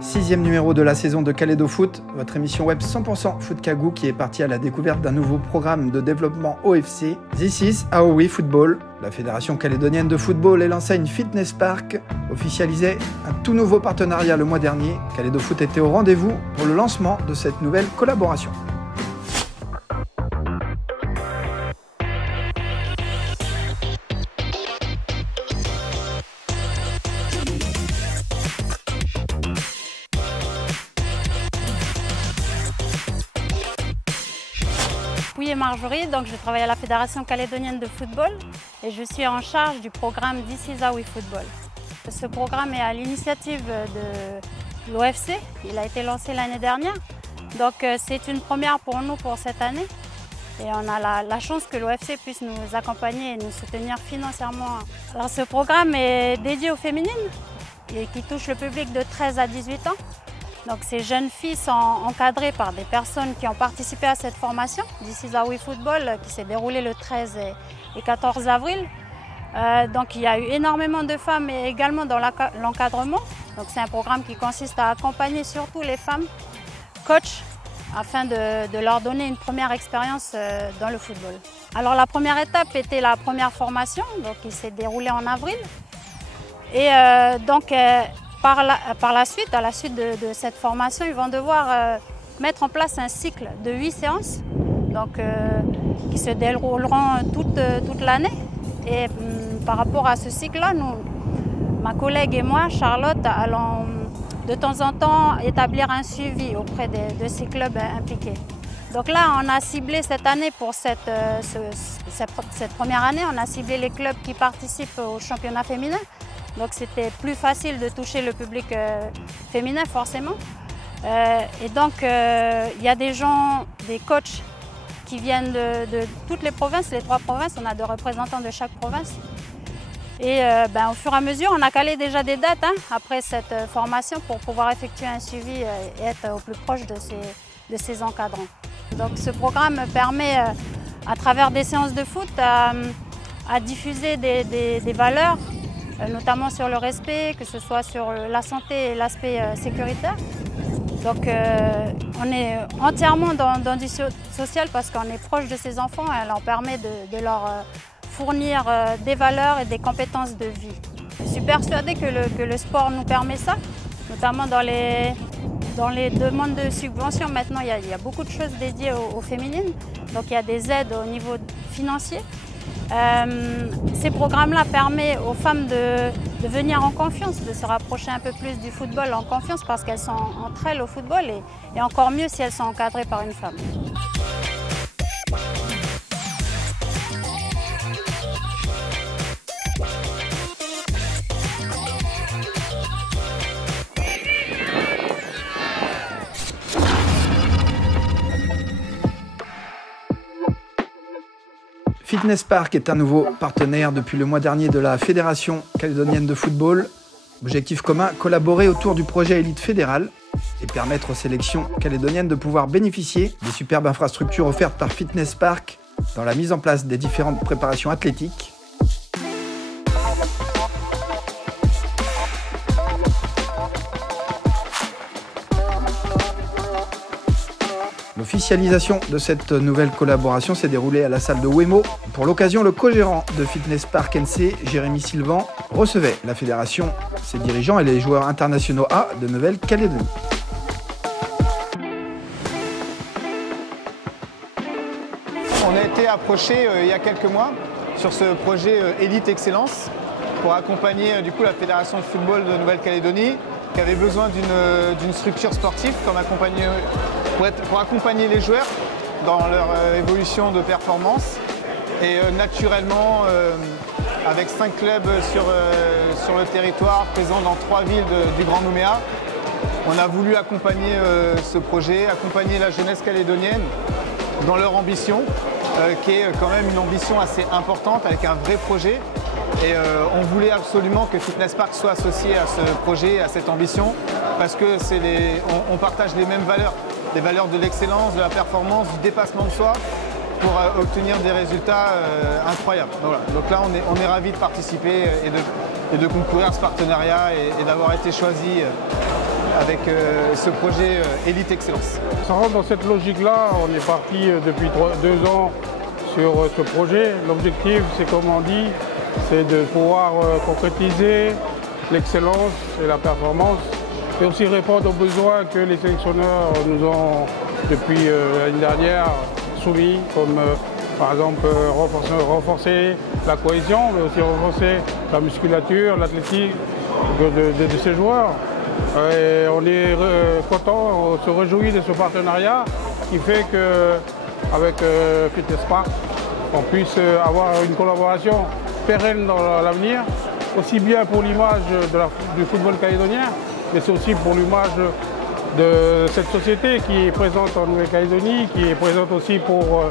Sixième numéro de la saison de Kalédo Foot, votre émission web 100% Foot Kagou qui est partie à la découverte d'un nouveau programme de développement OFC, This is Aoui Football. La Fédération calédonienne de football et l'enseigne Fitness Park officialisaient un tout nouveau partenariat le mois dernier. Kalédo Foot était au rendez-vous pour le lancement de cette nouvelle collaboration. Oui, Marjorie, donc je travaille à la Fédération calédonienne de football et je suis en charge du programme This is Aoui Football. Ce programme est à l'initiative de l'OFC, il a été lancé l'année dernière, donc c'est une première pour nous pour cette année et on a la chance que l'OFC puisse nous accompagner et nous soutenir financièrement. Alors ce programme est dédié aux féminines et qui touche le public de 13 à 18 ans. Donc ces jeunes filles sont encadrées par des personnes qui ont participé à cette formation, This is Aoui Football, qui s'est déroulée le 13 et 14 avril. Donc il y a eu énormément de femmes et également dans l'encadrement. Donc c'est un programme qui consiste à accompagner surtout les femmes coachs afin de leur donner une première expérience dans le football. Alors la première étape était la première formation, donc qui s'est déroulée en avril. Et par la suite, à la suite de cette formation, ils vont devoir mettre en place un cycle de 8 séances donc, qui se dérouleront toute l'année. Et par rapport à ce cycle-là, ma collègue et moi, Charlotte, allons de temps en temps établir un suivi auprès de ces clubs impliqués. Donc là, on a ciblé cette année, pour cette première année, on a ciblé les clubs qui participent au championnat féminin. Donc c'était plus facile de toucher le public féminin forcément. Et donc il y a des coachs qui viennent de toutes les provinces, les 3 provinces, on a 2 représentants de chaque province. Et au fur et à mesure, on a calé déjà des dates après cette formation pour pouvoir effectuer un suivi et être au plus proche de ces encadrants. Donc ce programme permet, à travers des séances de foot, à diffuser des valeurs, notamment sur le respect, que ce soit sur la santé et l'aspect sécuritaire. Donc on est entièrement dans du social parce qu'on est proche de ces enfants et on leur permet de leur fournir des valeurs et des compétences de vie. Je suis persuadée que le sport nous permet ça, notamment dans les demandes de subventions. Maintenant, il y a beaucoup de choses dédiées aux féminines, donc il y a des aides au niveau financier. Ces programmes-là permettent aux femmes de venir en confiance, de se rapprocher un peu plus du football en confiance parce qu'elles sont entre elles au football et encore mieux si elles sont encadrées par une femme. Fitness Park est un nouveau partenaire depuis le mois dernier de la Fédération calédonienne de football. Objectif commun, collaborer autour du projet Élite fédéral et permettre aux sélections calédoniennes de pouvoir bénéficier des superbes infrastructures offertes par Fitness Park dans la mise en place des différentes préparations athlétiques. L'officialisation de cette nouvelle collaboration s'est déroulée à la salle de Wemo. Pour l'occasion, le co-gérant de Fitness Park NC, Jérémy Sylvan, recevait la fédération, ses dirigeants et les joueurs internationaux A de Nouvelle-Calédonie. On a été approché il y a quelques mois sur ce projet Élite Excellence pour accompagner la Fédération de football de Nouvelle-Calédonie qui avait besoin d'une structure sportive pour accompagner les joueurs dans leur évolution de performance. Et naturellement, avec 5 clubs sur le territoire, présents dans 3 villes du Grand Nouméa, on a voulu accompagner ce projet, accompagner la jeunesse calédonienne dans leur ambition, qui est quand même une ambition assez importante avec un vrai projet. Et on voulait absolument que Fitness Park soit associé à ce projet, à cette ambition. parce que on partage les mêmes valeurs, les valeurs de l'excellence, de la performance, du dépassement de soi, pour obtenir des résultats incroyables. Donc, voilà. Donc là, on est ravis de participer et de concourir à ce partenariat et d'avoir été choisi avec ce projet Elite Excellence. Ça rentre dans cette logique-là. On est parti depuis 2 ans sur ce projet. L'objectif, c'est comme on dit, c'est de pouvoir concrétiser l'excellence et la performance et aussi répondre aux besoins que les sélectionneurs nous ont, depuis l'année dernière, soumis, comme par exemple renforcer la cohésion, mais aussi renforcer la musculature, l'athlétisme de ces joueurs. Et on est content, on se réjouit de ce partenariat qui fait qu'avec Fitness Park, on puisse avoir une collaboration pérenne dans l'avenir, aussi bien pour l'image du football calédonien, mais c'est aussi pour l'image de cette société qui est présente en Nouvelle-Calédonie, qui est présente aussi pour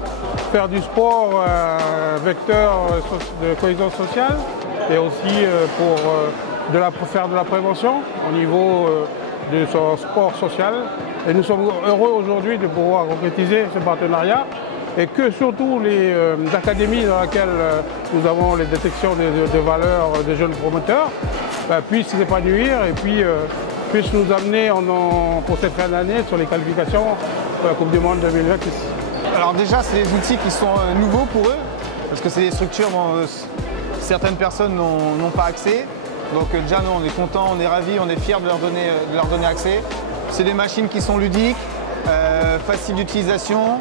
faire du sport un vecteur de cohésion sociale et aussi pour faire de la prévention au niveau de son sport social. Et nous sommes heureux aujourd'hui de pouvoir concrétiser ce partenariat et que surtout les académies dans lesquelles nous avons les détections de valeurs des jeunes promoteurs puissent s'épanouir et puis puissent nous amener pour cette fin d'année sur les qualifications pour la Coupe du Monde 2026. Alors déjà, c'est des outils qui sont nouveaux pour eux, parce que c'est des structures dont certaines personnes n'ont pas accès. Donc déjà, nous, on est contents, on est ravis, on est fiers de leur donner accès. C'est des machines qui sont ludiques, faciles d'utilisation,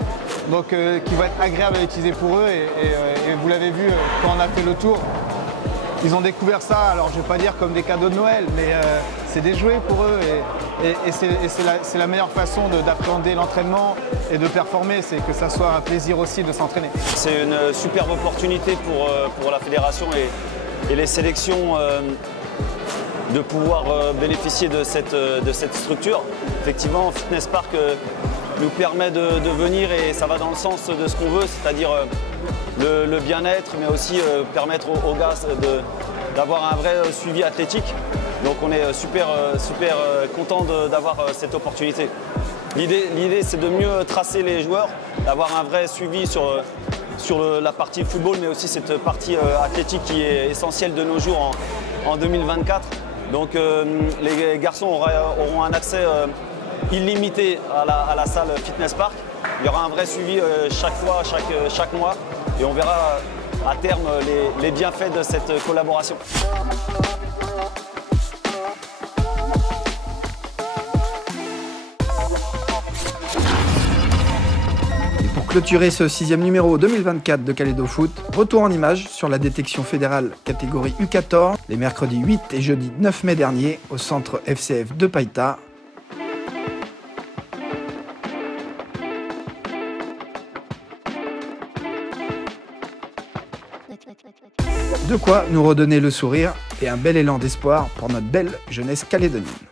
donc qui vont être agréables à utiliser pour eux. Et vous l'avez vu quand on a fait le tour, ils ont découvert ça, alors je ne vais pas dire comme des cadeaux de Noël, mais c'est des jouets pour eux et c'est la meilleure façon d'appréhender l'entraînement et de performer, c'est que ça soit un plaisir aussi de s'entraîner. C'est une superbe opportunité pour la fédération et les sélections de pouvoir bénéficier de cette structure. Effectivement, Fitness Park nous permet de venir et ça va dans le sens de ce qu'on veut, c'est-à-dire le bien-être, mais aussi permettre aux gars d'avoir un vrai suivi athlétique. Donc on est super content d'avoir cette opportunité. L'idée c'est de mieux tracer les joueurs, d'avoir un vrai suivi sur la partie football, mais aussi cette partie athlétique qui est essentielle de nos jours en 2024. Donc les garçons auront un accès illimité à la salle Fitness Park. Il y aura un vrai suivi chaque mois et on verra à terme les bienfaits de cette collaboration. Pour clôturer ce 6e numéro 2024 de Kalédo Foot, retour en images sur la détection fédérale catégorie U14 les mercredis 8 et jeudi 9 mai dernier au centre FCF de Païta. De quoi nous redonner le sourire et un bel élan d'espoir pour notre belle jeunesse calédonienne.